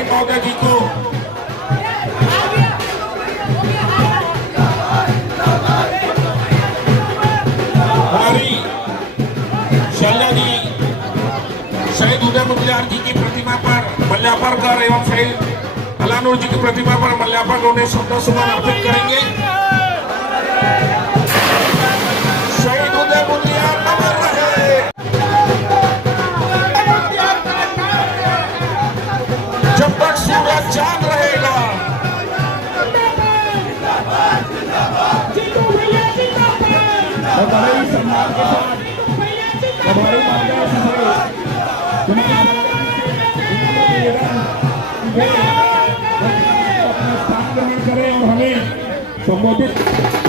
प्रभारी महोदय जी को हमारी शैल्या जी शहीद उदय मुदलियार जी की प्रतिमा पर मल्यार्पण कर एवं शहीद अलानुर जी की प्रतिमा पर मल्यार्पण उन्हें श्रद्धा सुमन अर्पित करेंगे। शहीद उदय मुदलियार अमर रहे। जब तक सूरज चांद रहेगा। बड़े सम्मान के साथ हमारे माता अपना स्थान ग्रहण करें और हमें संबोधित